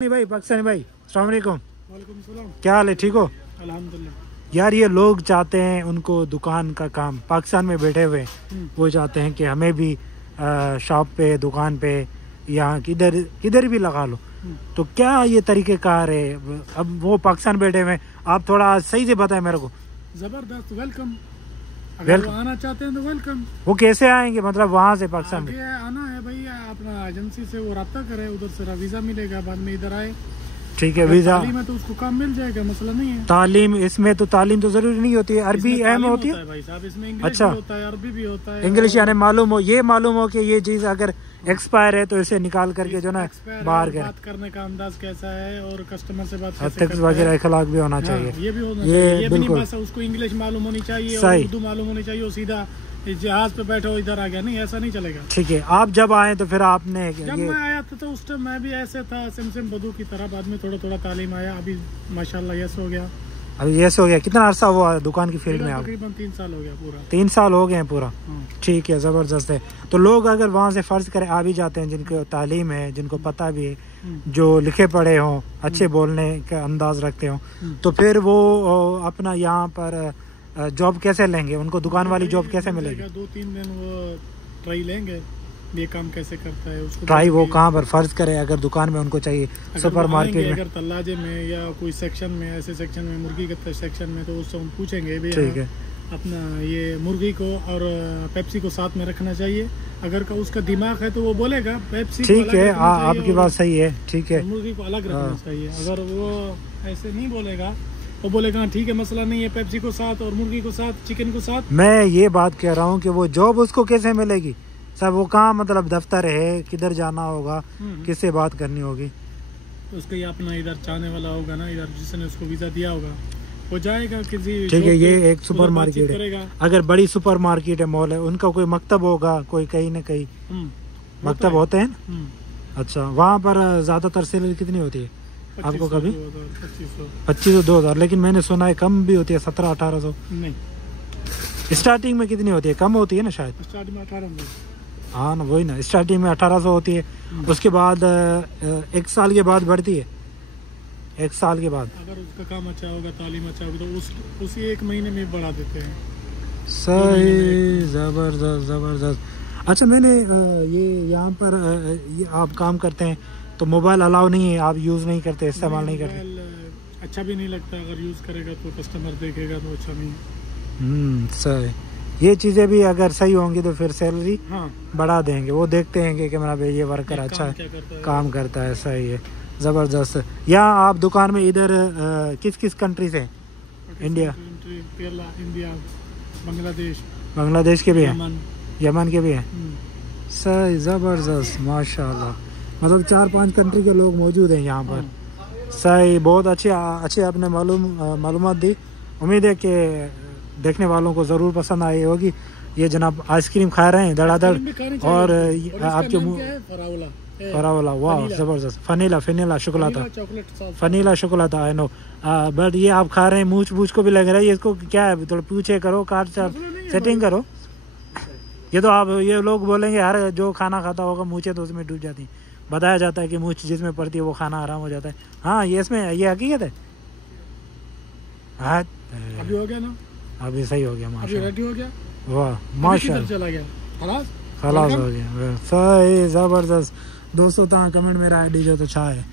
भाई पाकिस्तानी भाई अस्सलाम वालेकुम। वालेकुम सलाम। क्या हाल है, ठीक हो? अल्हम्दुलिल्लाह। यार ये लोग चाहते हैं उनको दुकान का काम पाकिस्तान में बैठे हुए वो चाहते हैं कि हमें भी शॉप पे दुकान पे या किधर भी लगा लो। तो क्या ये तरीक़ेकार है? अब वो पाकिस्तान बैठे हुए, आप थोड़ा सही से बताएं मेरे को। जबरदस्त, वेलकम। अगर वो आना चाहते हैं तो वेलकम। वो कैसे आएंगे, मतलब वहाँ से पाकिस्तान में? आना है भाई, अपना एजेंसी से वो रब्ता करे, उधर से वीजा मिलेगा, बाद में इधर आए। ठीक है, वीजा तालीम है तो उसको काम मिल जाएगा, मसला नहीं है। तालीम इसमें तो तालीम तो जरूरी नहीं होती है, अरबी अहम होती है भाई साहब। इसमें इंग्लिश अच्छा भी होता है, अरबी भी होता है। इंग्लिश यानी मालूम हो कि ये चीज अगर एक्सपायर है तो इसे निकाल करके जो ना बाहर बात करने का अंदाज कैसा है और कस्टमर से बात कैसे एथिक्स वगैरह अखलाक भी होना चाहिए। ये भी होना ये चाहिए। ये भी नहीं बिल्कुल बस उसको इंग्लिश मालूम होनी चाहिए और सही। उर्दू मालूम होनी चाहिए, वो सीधा जहाज पे बैठो इधर आ गया, नहीं ऐसा नहीं चलेगा। ठीक है, आप जब आए तो फिर आपने जब मैं आया था तो उस टाइम मैं भी ऐसे था, सिम बदू की तरह। बाद में थोड़ा थोड़ा तालीम आया, अभी माशाल्लाह यस हो गया। अभी यस हो गया। कितना अरसा हुआ दुकान की फील्ड में? आप तकरीबन 3 साल हो गया पूरा। 3 साल हो गए हैं पूरा। ठीक है, जबरदस्त है। तो लोग अगर वहाँ से फर्ज करें आ भी जाते हैं, जिनको तालीम है, जिनको पता भी है, जो लिखे पढ़े हों, अच्छे बोलने का अंदाज रखते हों, तो फिर वो अपना यहाँ पर जॉब कैसे लेंगे? उनको दुकान वाली जॉब कैसे मिलेगी? 2-3 दिन वो ट्राई लेंगे, ये काम कैसे करता है उसको ट्राई। वो कहाँ पर फर्ज करे अगर दुकान में उनको चाहिए, सुपर मार्केट में, अगर तल्लाजे में या कोई सेक्शन में, ऐसे सेक्शन में, मुर्गी के सेक्शन में, तो उससे हम पूछेंगे भी ठीक है अपना ये मुर्गी को और पेप्सी को साथ में रखना चाहिए। अगर का उसका दिमाग है तो वो बोलेगा पेप्सी। ठीक है, आपकी बात सही है। ठीक है, मुर्गी को अलग रखना चाहिए। अगर वो ऐसे नहीं बोलेगा, वो बोलेगा ठीक है मसला नहीं है, पेप्सी को साथ और मुर्गी को साथ, चिकन को साथ। मैं ये बात कह रहा हूँ कि वो जॉब उसको कैसे मिलेगी? सब वो कहाँ, मतलब दफ्तर है, किधर जाना होगा, किससे बात करनी होगी? उसका ये अपना इधर चाहने वाला होगा ना, इधर जिसने उसको वीजा दिया होगा वो जाएगा किसी। ठीक है, ये एक सुपर मार्केट है। अगर बड़ी सुपर मार्केट है, मॉल है, उनका कोई मकतब होगा, कोई कहीं न कहीं मकतब होते हैं। अच्छा, वहाँ पर ज्यादातर सैलरी कितनी होती है आपको? कभी 2500-2000, लेकिन मैंने सुना है कम भी होती है, 1700-1800। नहीं, स्टार्टिंग में कितनी होती है? कम होती है ना शायद। स्टार्टिंग में 1800। हाँ ना, वही ना, स्टार्टिंग में 1800 होती है। उसके बाद 1 साल के बाद बढ़ती है। 1 साल के बाद अगर उसका काम अच्छा होगा, तालीम अच्छा होगा, तो उसी 1 महीने में बढ़ा देते हैं। सही, जबरदस्त। अच्छा, मैंने ये यहाँ पर ये आप काम करते हैं तो मोबाइल अलाउ नहीं है, आप यूज़ नहीं करते, इस्तेमाल नहीं करते? अच्छा भी नहीं लगता, अगर यूज़ करेगा तो कस्टमर देखेगा तो अच्छा नहीं है। सही। ये चीज़ें भी अगर सही होंगी तो फिर सैलरी बढ़ा देंगे। वो देखते हैं कि मेरा भाई ये वर्कर अच्छा है, काम करता है। सही है, ज़बरदस्त। यहाँ आप दुकान में इधर किस किस कंट्री से? इंडिया, इंडिया, बांग्लादेश के भी हैं, यमन के भी हैं। सही, ज़बरदस्त, माशाल्लाह। मतलब 4-5 कंट्री के लोग मौजूद हैं यहाँ पर। सही, बहुत अच्छे आपने मालूमात दी। उम्मीद है कि देखने वालों को ज़रूर पसंद आई होगी। ये जनाब आइसक्रीम खा रहे हैं धड़ाधड़, और आपके मुँह फरावला, वाह ज़बरदस्त। फनीला शुक्लाता, आई नो, बट ये आप खा रहे हैं, मूछ को भी लग रहा है। इसको क्या है, थोड़ा पूछे करो, काट सेटिंग करो। ये तो आप, ये लोग बोलेंगे हर जो खाना खाता होगा मूछे तो उसमें डूब जाती है। बताया जाता है कि मूछ जिसमें पड़ती है वो खाना हराम हो जाता है। हाँ, ये इसमें ये हकीकत है। हाँ, अभी हो गया ना, अभी सही हो गया, माशाल्लाह, रेडी हो गया। वाह माशाल्लाह, चला गया, खलास हो गया। सही, ज़बरदस्त। दोस्तों तव्हां कमेंट में राय ॾिजो तो छा है।